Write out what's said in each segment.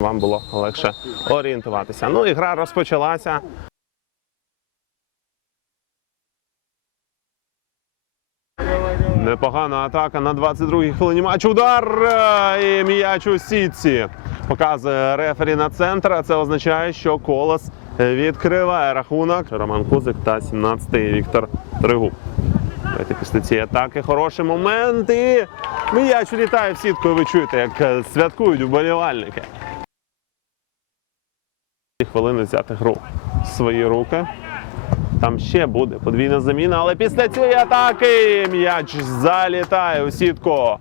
Вам було легше орієнтуватися. Ну і гра розпочалася. Непогана атака на 22-й хвилині матчу. Удар е, і м'яч у сітці. Показує рефері на центр. а Це означає, що колос відкриває рахунок. Роман Кузик та 17-й Віктор Тригуб. Давайте після цієї атаки хороший момент. І м'яч влітає в сітку. Ви чуєте, як е, святкують вболівальники. Хвилини взяти гру в свої руки. Там ще буде подвійна заміна, але після цієї атаки м'яч залітає у сітку.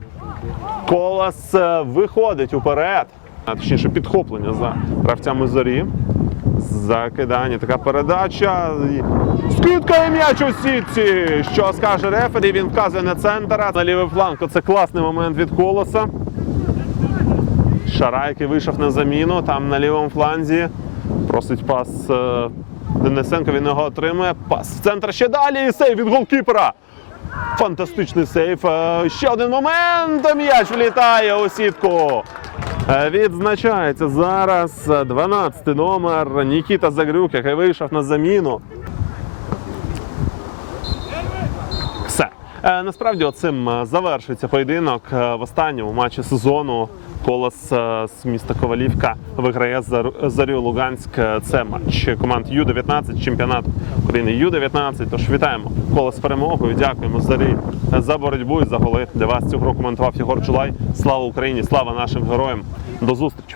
Колос е, виходить уперед. Точніше, підхоплення за гравцями зорі. Закидання, така передача. І Скидка і м'яч у сітці. Що скаже рефері? Він вказує на центр. На лівий фланг. Це класний момент від колоса. Шарайки вийшов на заміну. Там на лівому фланзі. Просить пас е, Денисенко. Він його отримує. Пас в центр ще далі. І сейв від голкіпера. Фантастичний сейф. Е, Ще один момент. М'яч влітає у сітку. Відзначається зараз 12 номер Нікіта Загрюк, який вийшов на заміну. Насправді цим е, завершується поєдинок е, в останньому матчі сезону. Колос е, з міста Ковалівка виграє Зар- Зарю Луганськ. Е, Це матч команд Ю-19, чемпіонат України Ю-19. Тож вітаємо колос з перемогою. Дякуємо Зарі за боротьбу і за голи. Для вас цю гру коментував Єгор Чулай. Слава Україні! Слава нашим героям! До зустрічі!